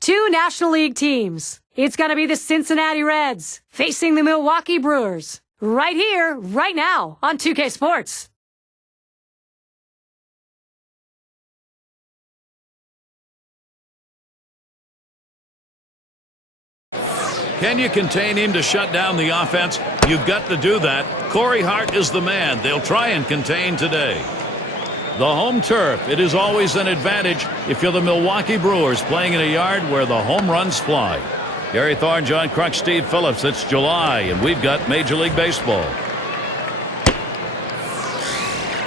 two National League teams. It's going to be the Cincinnati Reds facing the Milwaukee Brewers. Right here, right now on 2K Sports. Can you contain him to shut down the offense? You've got to do that. Corey Hart is the man. They'll try and contain today. The home turf, it is always an advantage if you're the Milwaukee Brewers playing in a yard where the home runs fly. Gary Thorne, John Kruk, Steve Phillips. It's July, and we've got Major League Baseball.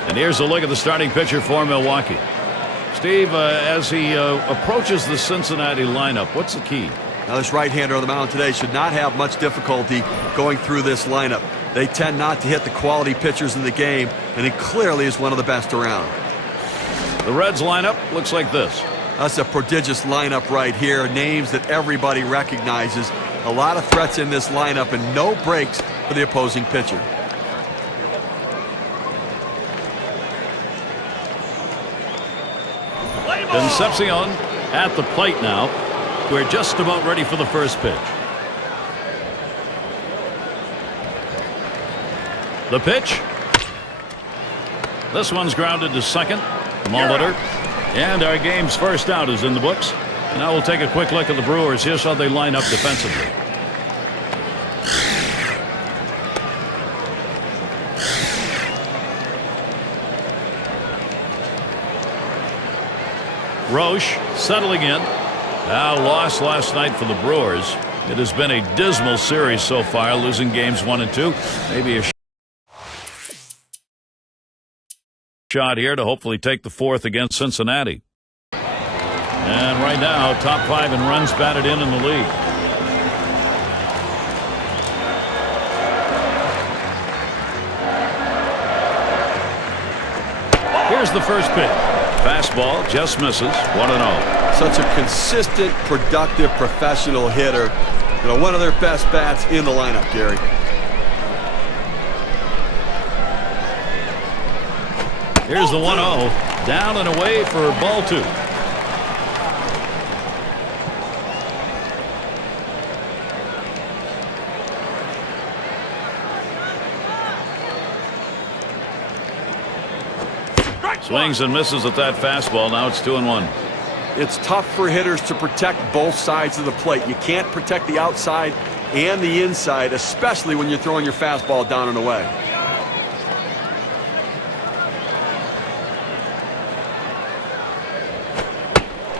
And here's a look at the starting pitcher for Milwaukee. Steve, as he approaches the Cincinnati lineup, what's the key? Now, this right-hander on the mound today should not have much difficulty going through this lineup. They tend not to hit the quality pitchers in the game, and he clearly is one of the best around. The Reds lineup looks like this. That's a prodigious lineup right here. Names that everybody recognizes. A lot of threats in this lineup and no breaks for the opposing pitcher. Concepcion at the plate now. We're just about ready for the first pitch. The pitch. This one's grounded to second. Molitor. And our game's first out is in the books. Now we'll take a quick look at the Brewers. Here's how they line up defensively. Roche settling in. Now lost last night for the Brewers. It has been a dismal series so far, losing games 1 and 2. Maybe a shot here to hopefully take the fourth against Cincinnati. And right now, top 5 in runs batted in the league. Here's the first pitch. Fastball just misses. 1-0. Such a consistent, productive, professional hitter. You know, one of their best bats in the lineup, Gary. Here's the 1-0. Down and away for ball 2. Swings and misses at that fastball. Now it's 2-1. It's tough for hitters to protect both sides of the plate. You can't protect the outside and the inside, especially when you're throwing your fastball down and away.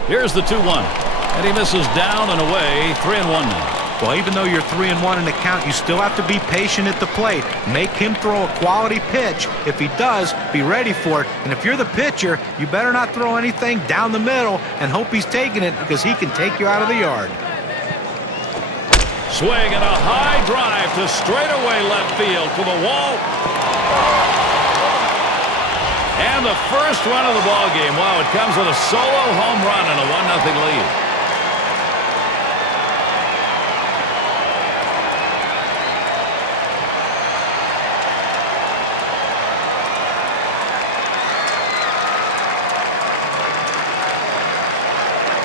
Here's the 2-1. And he misses down and away. 3-1 now. Well, even though you're 3-1 in the count, you still have to be patient at the plate. Make him throw a quality pitch. If he does, be ready for it. And if you're the pitcher, you better not throw anything down the middle and hope he's taking it, because he can take you out of the yard. Swing and a high drive to straightaway left field to the wall. And the first run of the ball game. Wow, it comes with a solo home run and a 1-0 lead.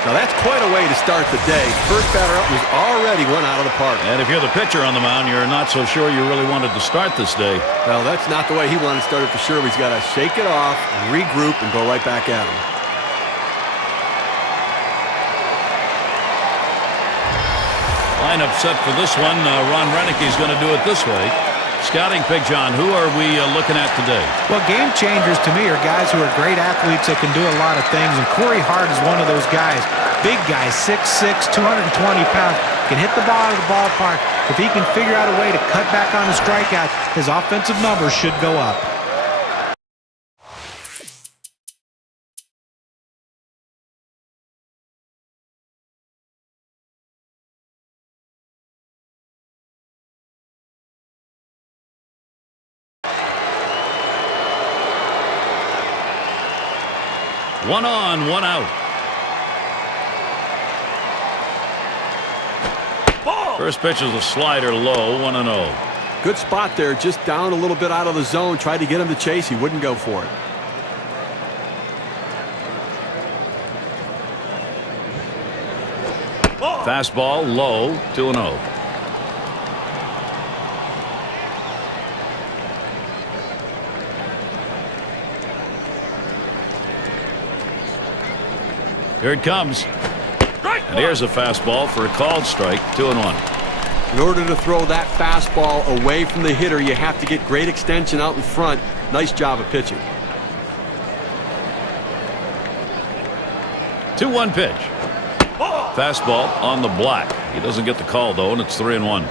Now that's quite a way to start the day. First batter up was already one out of the park. And if you're the pitcher on the mound, you're not so sure you really wanted to start this day. Well, that's not the way he wanted to start it for sure. He's got to shake it off, regroup, and go right back at him. Lineup set for this one. Ron Renick's going to do it this way. Scouting pick, John, who are we looking at today? Well, game changers to me are guys who are great athletes that can do a lot of things, and Corey Hart is one of those guys. Big guy, 6'6", 220 pounds, can hit the ball out of the ballpark. If he can figure out a way to cut back on the strikeouts, his offensive numbers should go up. One on, one out. Ball. First pitch is a slider low, 1-0. Good spot there, just down a little bit out of the zone. Tried to get him to chase. He wouldn't go for it. Fastball low, 2-0. Here it comes. And here's a fastball for a called strike, 2-1. In order to throw that fastball away from the hitter, you have to get great extension out in front. Nice job of pitching. 2-1 pitch. Fastball on the black. He doesn't get the call, though, and it's 3-1.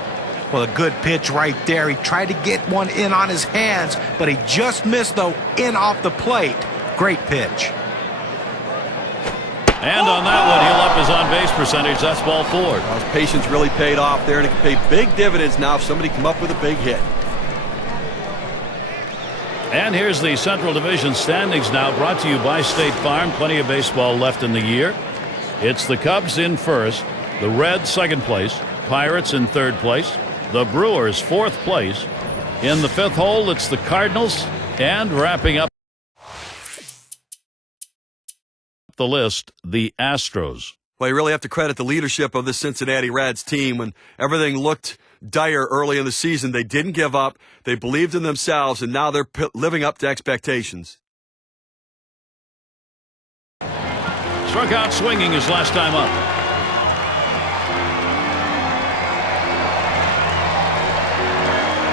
Well, a good pitch right there. He tried to get one in on his hands, but he just missed, though, in off the plate. Great pitch. And on that one, he'll up his on-base percentage. That's ball 4. Well, his patience really paid off there, and it can pay big dividends now if somebody come up with a big hit. And here's the Central Division standings now, brought to you by State Farm. Plenty of baseball left in the year. It's the Cubs in first, the Reds second place, Pirates in third place, the Brewers fourth place. In the fifth hole, it's the Cardinals, and wrapping up the list, the Astros. Well, you really have to credit the leadership of the Cincinnati Reds team. When everything looked dire early in the season, they didn't give up. They believed in themselves, and now they're living up to expectations. Struck out swinging his last time up.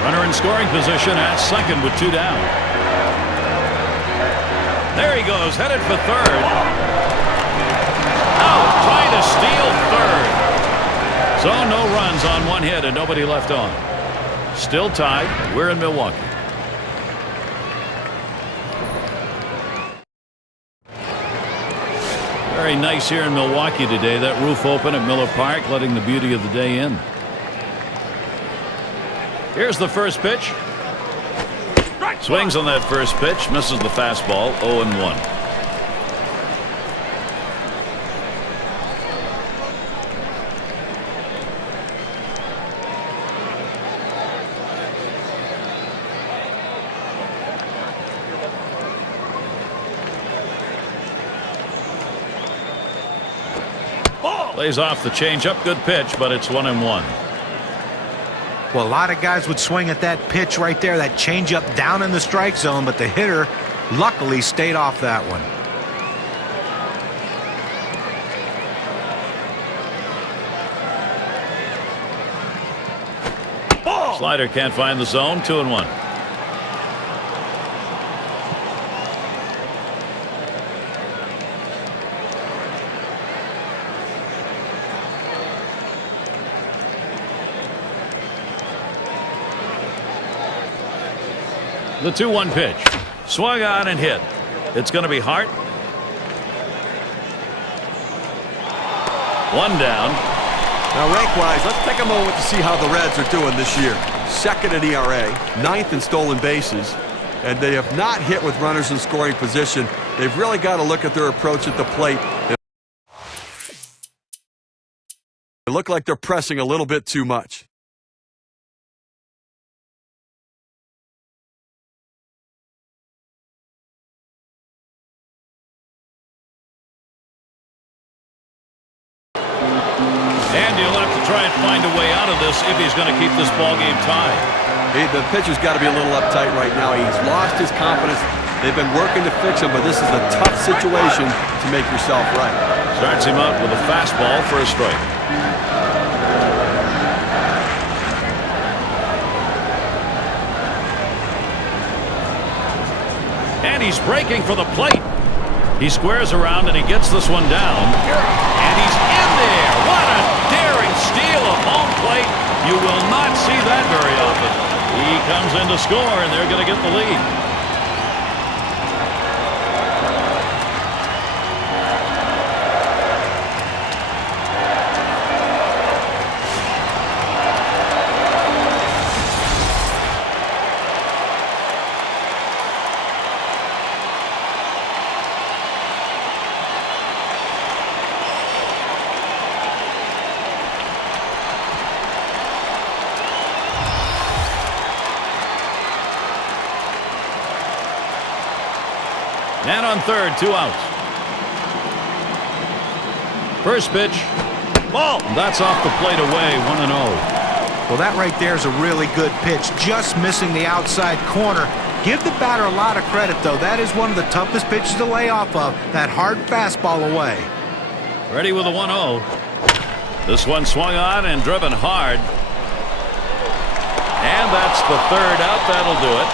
Runner in scoring position at second with 2 down. There he goes, headed for third. Out, trying to steal third. So no runs on one hit and nobody left on. Still tied. We're in Milwaukee. Very nice here in Milwaukee today. That roof open at Miller Park, letting the beauty of the day in. Here's the first pitch. Swings on that first pitch, misses the fastball, 0-1. Lays off the changeup, good pitch, but it's 1-1. Well, a lot of guys would swing at that pitch right there, that changeup down in the strike zone, but the hitter luckily stayed off that one. Slider can't find the zone, 2-1. The 2-1 pitch. Swung on and hit. It's going to be Hart. 1 down. Now, rank-wise, let's take a moment to see how the Reds are doing this year. Second in ERA, 9th in stolen bases, and they have not hit with runners in scoring position. They've really got to look at their approach at the plate. They look like they're pressing a little bit too much. And he'll have to try and find a way out of this if he's going to keep this ball game tied. The pitcher's got to be a little uptight right now. He's lost his confidence. They've been working to fix him, but this is a tough situation to make yourself right. Starts him out with a fastball for a strike. And he's breaking for the plate. He squares around and he gets this one down. And he's in there. What a daring steal of home plate. You will not see that very often. He comes in to score, and they're going to get the lead. And on third, 2 outs. First pitch. Ball. That's off the plate away, 1-0. Well, that right there is a really good pitch, just missing the outside corner. Give the batter a lot of credit, though. That is one of the toughest pitches to lay off of, that hard fastball away. Ready with a 1-0. This one swung on and driven hard. And that's the third out. That'll do it.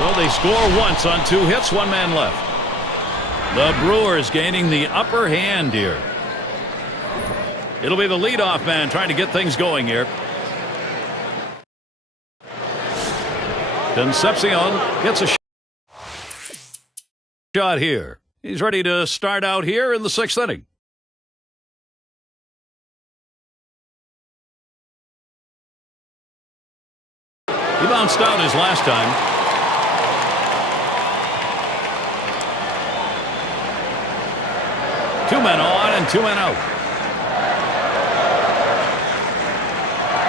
So they score once on 2 hits, 1 man left. The Brewers gaining the upper hand here. It'll be the leadoff man trying to get things going here. Concepcion gets a shot here. He's ready to start out here in the 6th inning. He bounced out his last time. Two men on and 2 men out.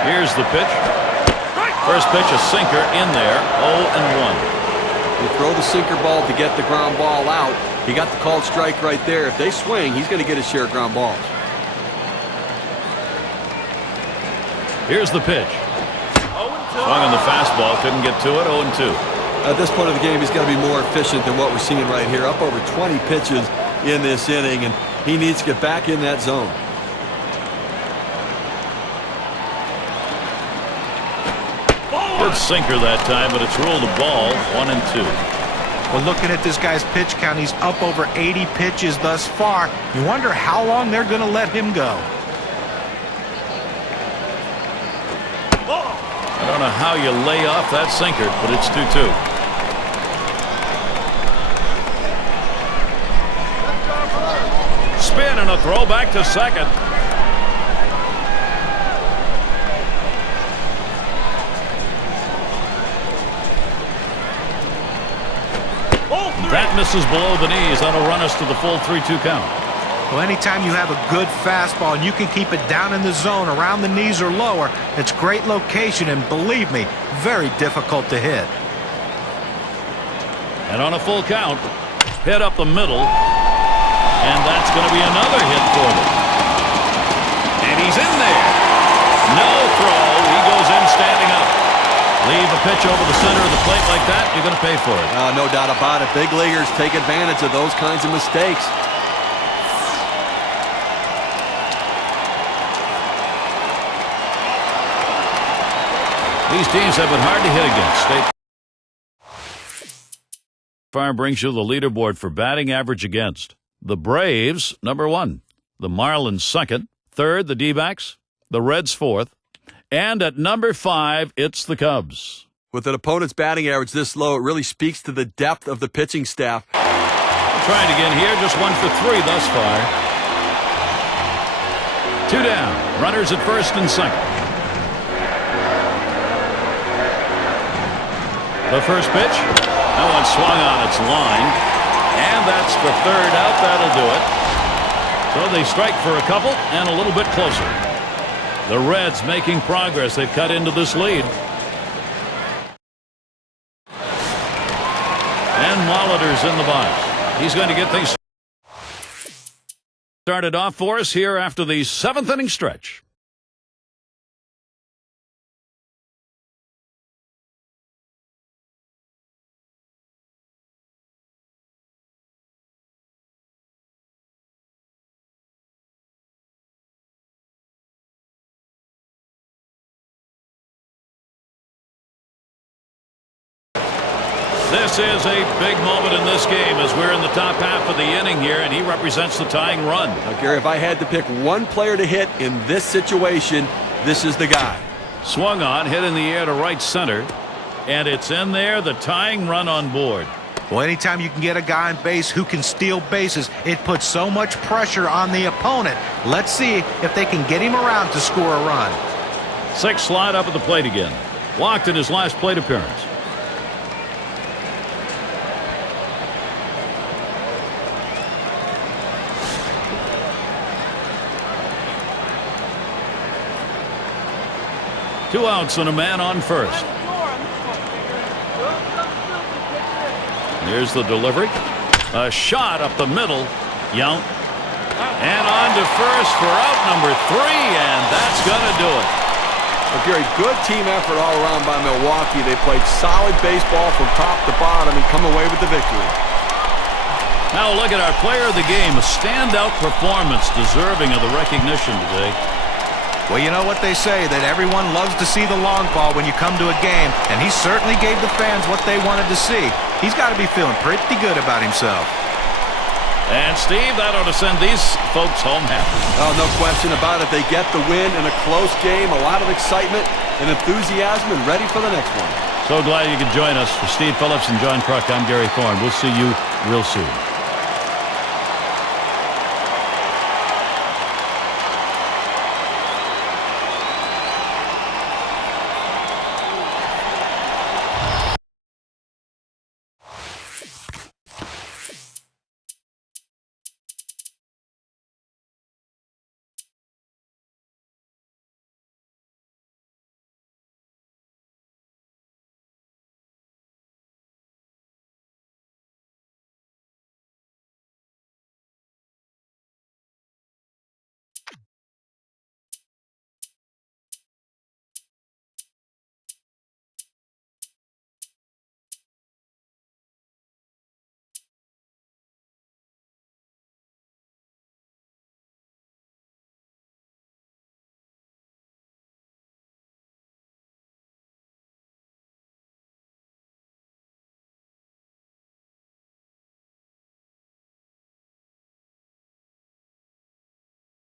Here's the pitch. First pitch, a sinker in there, 0-1. You throw the sinker ball to get the ground ball out. He got the called strike right there. If they swing, he's going to get his share of ground balls. Here's the pitch. Swung on the fastball, couldn't get to it, 0-2. At this point of the game, he's got to be more efficient than what we're seeing right here. Up over 20 pitches in this inning, and he needs to get back in that zone. Good sinker that time, but it's ruled a ball, 1-2. Well, looking at this guy's pitch count, he's up over 80 pitches thus far. You wonder how long they're going to let him go. I don't know how you lay off that sinker, but it's 2-2. Spin and a throw back to second. That misses below the knees. That'll run us to the full 3-2 count. Well, anytime you have a good fastball and you can keep it down in the zone around the knees or lower, it's great location and, believe me, very difficult to hit. And on a full count, hit up the middle, and that's going to be another hit for them. And he's in there. No throw. He goes in standing up. Leave a pitch over the center of the plate like that, you're going to pay for it. No doubt about it. Big leaguers take advantage of those kinds of mistakes. These teams have been hard to hit against. Farm brings you the leaderboard for batting average against. The Braves, number 1. The Marlins, 2nd. 3rd, the D-backs. The Reds, 4th. And at number 5, it's the Cubs. With an opponent's batting average this low, it really speaks to the depth of the pitching staff. Trying again here, just 1 for 3 thus far. 2 down, runners at 1st and 2nd. The first pitch, that one swung on its line, and that's the 3rd out. That'll do it. So they strike for a couple and a little bit closer. The Reds making progress. They've cut into this lead. And Molitor's in the box. He's going to get things started off for us here after the 7th inning stretch. This is a big moment in this game as we're in the top half of the inning here, and he represents the tying run. Now, Gary, if I had to pick one player to hit in this situation, this is the guy. Swung on, hit in the air to right center, and it's in there, the tying run on board. Well, anytime you can get a guy on base who can steal bases, it puts so much pressure on the opponent. Let's see if they can get him around to score a run. 6 slide up at the plate again. Walked in his last plate appearance. Two outs and a man on first. Here's the delivery. A shot up the middle. Yount And on to first for out number 3, and that's going to do it. Well, Gary, good team effort all around by Milwaukee. They played solid baseball from top to bottom and come away with the victory. Now look at our player of the game, a standout performance deserving of the recognition today. Well, you know what they say, that everyone loves to see the long ball when you come to a game, and he certainly gave the fans what they wanted to see. He's got to be feeling pretty good about himself. And Steve, that ought to send these folks home happy. Oh, no question about it. They get the win in a close game, a lot of excitement and enthusiasm, and ready for the next one. So glad you could join us. For Steve Phillips and John Kruk, I'm Gary Thorne. We'll see you real soon.